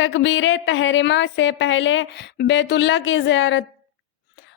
تکبیر تحریمہ سے پہلے بیت اللہ کی زیارت۔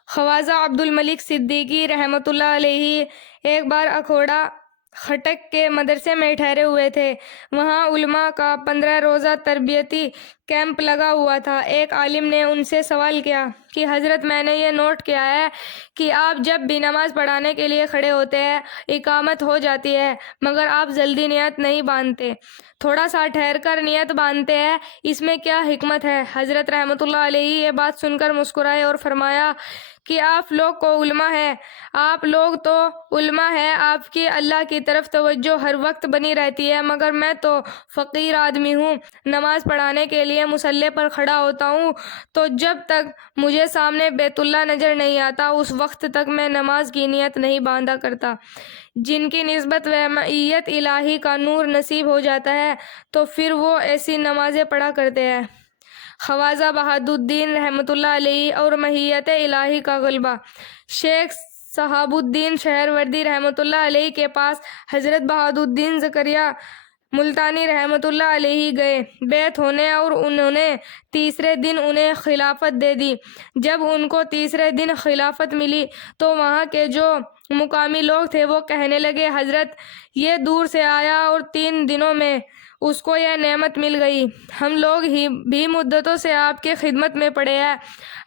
خواجہ عبد الملک صدیقی رحمۃ اللہ علیہ ایک بار اکھوڑا خٹک کے مدرسے میں ٹھہرے ہوئے تھے۔ وہاں علماء کا 15 روزہ تربیتی کیمپ لگا ہوا تھا۔ ایک عالم نے ان سے سوال کیا کہ حضرت، میں نے یہ نوٹ کیا ہے کہ آپ جب بھی نماز پڑھانے کے لیے کھڑے ہوتے ہیں اقامت ہو جاتی ہے، مگر آپ جلدی نیت نہیں باندھتے، تھوڑا سا ٹھہر کر نیت باندھتے ہیں، اس میں کیا حکمت ہے؟ حضرت رحمۃ اللہ علیہ یہ بات سن کر مسکرائے اور فرمایا کہ آپ لوگ کو علماء ہے، آپ لوگ تو علماء ہے، آپ کی اللہ کی طرف توجہ ہر وقت بنی رہتی ہے، مگر میں تو فقیر آدمی ہوں، نماز پڑھانے کے لیے مصلی پر کھڑا ہوتا ہوں تو جب تک مجھے سامنے بیت اللہ نظر نہیں آتا اس وقت تک میں نماز کی نیت نہیں باندھا کرتا۔ جن کی نسبت و معیت الہی کا نور نصیب ہو جاتا ہے تو پھر وہ ایسی نمازیں پڑھا کرتے ہیں۔ خواجہ بہاءالدین رحمۃ اللہ علیہ اور معیت الہی کا غلبہ۔ شیخ صحاب الدین سہروردی رحمۃ اللہ علیہ کے پاس حضرت بہاءالدین زکریا ملتانی رحمۃ اللہ علیہ گئے بیعت ہونے، اور انہوں نے تیسرے دن انہیں خلافت دے دی۔ جب ان کو تیسرے دن خلافت ملی تو وہاں کے جو مقامی لوگ تھے وہ کہنے لگے، حضرت یہ دور سے آیا اور 3 دنوں میں اس کو یہ نعمت مل گئی، ہم لوگ ہی بھی مدتوں سے آپ کے خدمت میں پڑے ہیں،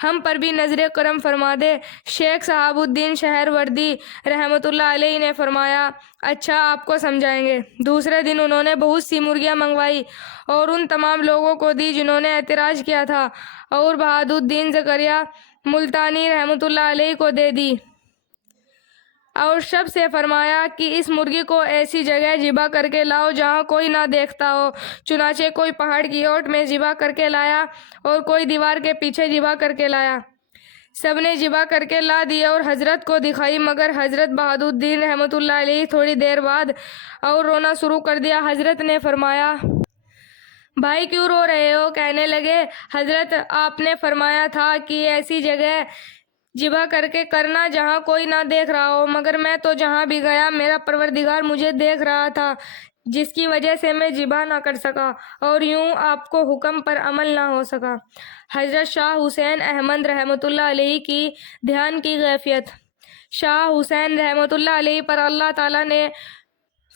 ہم پر بھی نظر کرم فرما دے۔ شیخ صحاب الدین سہروردی رحمۃ اللہ علیہ نے فرمایا، اچھا آپ کو سمجھائیں گے۔ دوسرے دن انہوں نے بہت سی مرغیاں منگوائی اور ان تمام لوگوں کو دی جنہوں نے اعتراض کیا تھا، اور بہاءالدین زکریا ملتانی رحمۃ اللہ علیہ کو دے دی، اور سب سے فرمایا کہ اس مرغی کو ایسی جگہ ذبح کر کے لاؤ جہاں کوئی نہ دیکھتا ہو۔ چنانچہ کوئی پہاڑ کی اوٹ میں ذبح کر کے لایا اور کوئی دیوار کے پیچھے ذبح کر کے لایا۔ سب نے ذبح کر کے لا دی اور حضرت کو دکھائی، مگر حضرت بہاءالدین رحمۃ اللہ علیہ تھوڑی دیر بعد اور رونا شروع کر دیا۔ حضرت نے فرمایا، بھائی کیوں رو رہے ہو؟ کہنے لگے، حضرت آپ نے فرمایا تھا کہ ایسی جگہ ذبح کر کے کرنا جہاں کوئی نہ دیکھ رہا ہو، مگر میں تو جہاں بھی گیا میرا پروردگار مجھے دیکھ رہا تھا، جس کی وجہ سے میں ذبح نہ کر سکا اور یوں آپ کو حکم پر عمل نہ ہو سکا۔ حضرت شاہ حسین احمد رحمۃ اللہ علیہ کی دھیان کی کیفیت۔ شاہ حسین رحمۃ اللہ علیہ پر اللہ تعالیٰ نے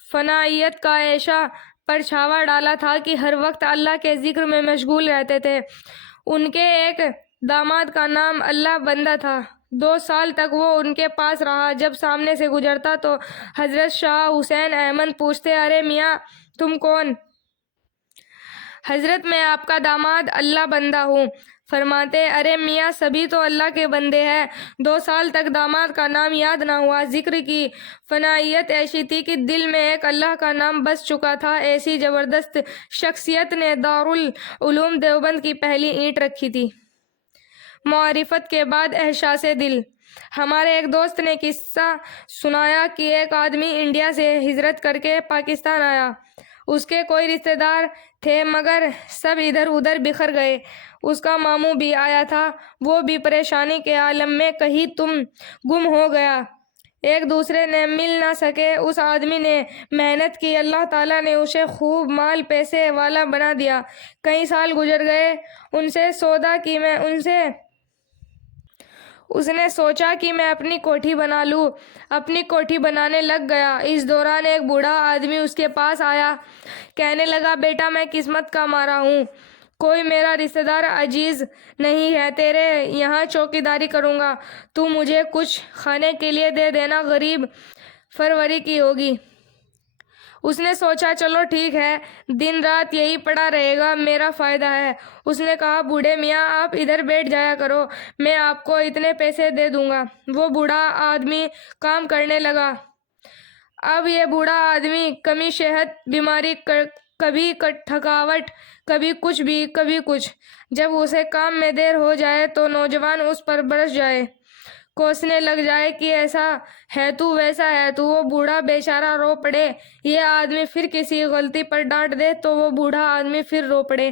فنائیت کا ایسا پرچھاوا ڈالا تھا کہ ہر وقت اللہ کے ذکر میں مشغول رہتے تھے۔ ان کے ایک داماد کا نام اللہ بندہ تھا۔ 2 سال تک وہ ان کے پاس رہا۔ جب سامنے سے گزرتا تو حضرت شاہ حسین احمد پوچھتے، ارے میاں تم کون؟ حضرت میں آپ کا داماد اللہ بندہ ہوں۔ فرماتے، ارے میاں سبھی تو اللہ کے بندے ہیں۔ 2 سال تک داماد کا نام یاد نہ ہوا۔ ذکر کی فنائیت ایسی تھی کہ دل میں ایک اللہ کا نام بس چکا تھا۔ ایسی زبردست شخصیت نے دارالعلوم دیوبند کی پہلی اینٹ رکھی تھی۔ معرفت کے بعد احساس دل۔ ہمارے ایک دوست نے قصہ سنایا کہ ایک آدمی انڈیا سے ہجرت کر کے پاکستان آیا۔ اس کے کوئی رشتہ دار تھے مگر سب ادھر ادھر بکھر گئے۔ اس کا ماموں بھی آیا تھا، وہ بھی پریشانی کے عالم میں کہیں گم ہو گیا، ایک دوسرے نے مل نہ سکے۔ اس آدمی نے محنت کی، اللہ تعالیٰ نے اسے خوب مال پیسے والا بنا دیا۔ کئی سال گزر گئے، اس نے سوچا کہ میں اپنی کوٹھی بنا لوں۔ اپنی کوٹھی بنانے لگ گیا۔ اس دوران ایک بوڑھا آدمی اس کے پاس آیا، کہنے لگا، بیٹا میں قسمت کا مارا ہوں، کوئی میرا رشتہ دار عزیز نہیں ہے، تیرے یہاں چوکیداری کروں گا، تو مجھے کچھ کھانے کے لیے دے دینا، غریب پروری کی ہوگی۔ اس نے سوچا چلو ٹھیک ہے، دن رات یہی پڑا رہے گا، میرا فائدہ ہے۔ اس نے کہا، بوڑھے میاں آپ ادھر بیٹھ جایا کرو، میں آپ کو اتنے پیسے دے دوں گا۔ وہ بوڑھا آدمی کام کرنے لگا۔ اب یہ بوڑھا آدمی کبھی صحت بیماری، کبھی تھکاوٹ، کبھی کچھ بھی کبھی کچھ، جب اسے کام میں دیر ہو جائے تو نوجوان اس پر برس جائے۔ کوسنے لگ جائے کہ ایسا ہے تو ویسا ہے تو، وہ بوڑھا بیچارہ رو پڑے۔ یہ آدمی پھر کسی غلطی پر ڈانٹ دے تو وہ بوڑھا آدمی پھر رو پڑے۔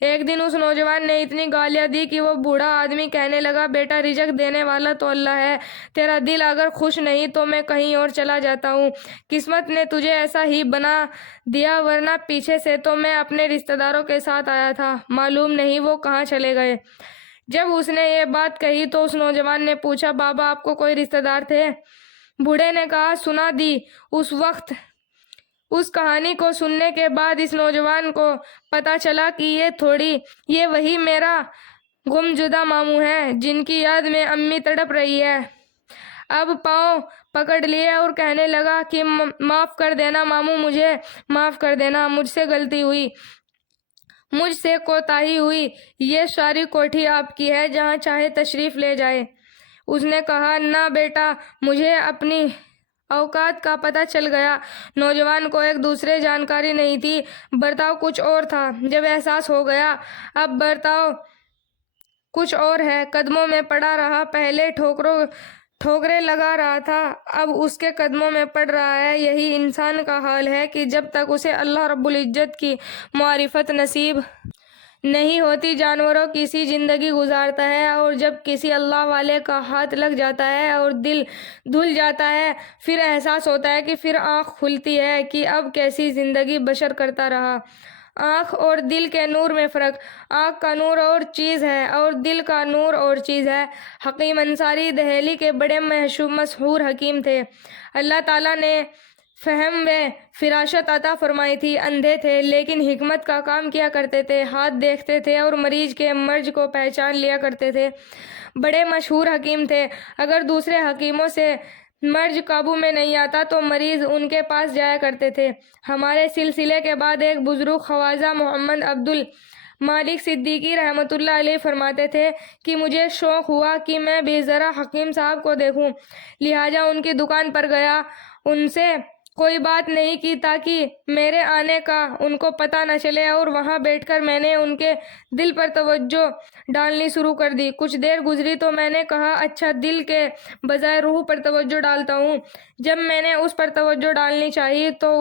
ایک دن اس نوجوان نے اتنی گالیاں دی کہ وہ بوڑھا آدمی کہنے لگا، بیٹا رزق دینے والا تو اللہ ہے، تیرا دل اگر خوش نہیں تو میں کہیں اور چلا جاتا ہوں، قسمت نے تجھے ایسا ہی بنا دیا، ورنہ پیچھے سے تو میں اپنے رشتہ داروں کے ساتھ آیا تھا، معلوم نہیں وہ کہاں چلے گئے۔ جب اس نے یہ بات کہی تو اس نوجوان نے پوچھا، بابا آپ کو کوئی رشتہ دار تھے؟ بوڑھے نے کہا، سنا دی۔ اس وقت اس کہانی کو سننے کے بعد اس نوجوان کو پتا چلا کہ یہ وہی میرا گمشدہ ماموں ہے جن کی یاد میں امی تڑپ رہی ہے۔ اب پاؤں پکڑ لیے اور کہنے لگا کہ معاف کر دینا ماموں، مجھے معاف کر دینا، مجھ سے غلطی ہوئی، مجھ سے کوتاہی ہوئی، یہ ساری کوٹھی آپ کی ہے، جہاں چاہے تشریف لے جائے۔ اس نے کہا، نہ بیٹا، مجھے اپنی اوقات کا پتہ چل گیا۔ نوجوان کو ایک دوسرے جانکاری نہیں تھی، برتاؤ کچھ اور تھا۔ جب احساس ہو گیا اب برتاؤ کچھ اور ہے، قدموں میں پڑا رہا، پہلے ٹھوکریں لگا رہا تھا، اب اس کے قدموں میں پڑ رہا ہے۔ یہی انسان کا حال ہے کہ جب تک اسے اللہ رب العزت کی معرفت نصیب نہیں ہوتی جانوروں کی سی زندگی گزارتا ہے، اور جب کسی اللہ والے کا ہاتھ لگ جاتا ہے اور دل دھل جاتا ہے، پھر احساس ہوتا ہے کہ پھر آنکھ کھلتی ہے کہ اب کیسی زندگی بسر کرتا رہا۔ آنکھ اور دل کے نور میں فرق، آنکھ کا نور اور چیز ہے اور دل کا نور اور چیز ہے۔ حکیم انصاری دہلی کے بڑے مشہور حکیم تھے، اللہ تعالیٰ نے فہم و فراست عطا فرمائی تھی۔ اندھے تھے لیکن حکمت کا کام کیا کرتے تھے، ہاتھ دیکھتے تھے اور مریض کے مرض کو پہچان لیا کرتے تھے، بڑے مشہور حکیم تھے۔ اگر دوسرے حکیموں سے مرض قابو میں نہیں آتا تو مریض ان کے پاس جایا کرتے تھے۔ ہمارے سلسلے کے بعد ایک بزرگ خواجہ محمد عبد الملک صدیقی رحمۃ اللہ علیہ فرماتے تھے کہ مجھے شوق ہوا کہ میں بھی ذرا حکیم صاحب کو دیکھوں، لہٰذا ان کی دکان پر گیا، ان سے کوئی بات نہیں کی تاکہ میرے آنے کا ان کو پتہ نہ چلے، اور وہاں بیٹھ کر میں نے ان کے دل پر توجہ ڈالنی شروع کر دی۔ کچھ دیر گزری تو میں نے کہا، اچھا، دل کے بجائے روح پر توجہ ڈالتا ہوں۔ جب میں نے اس پر توجہ ڈالنی چاہی تو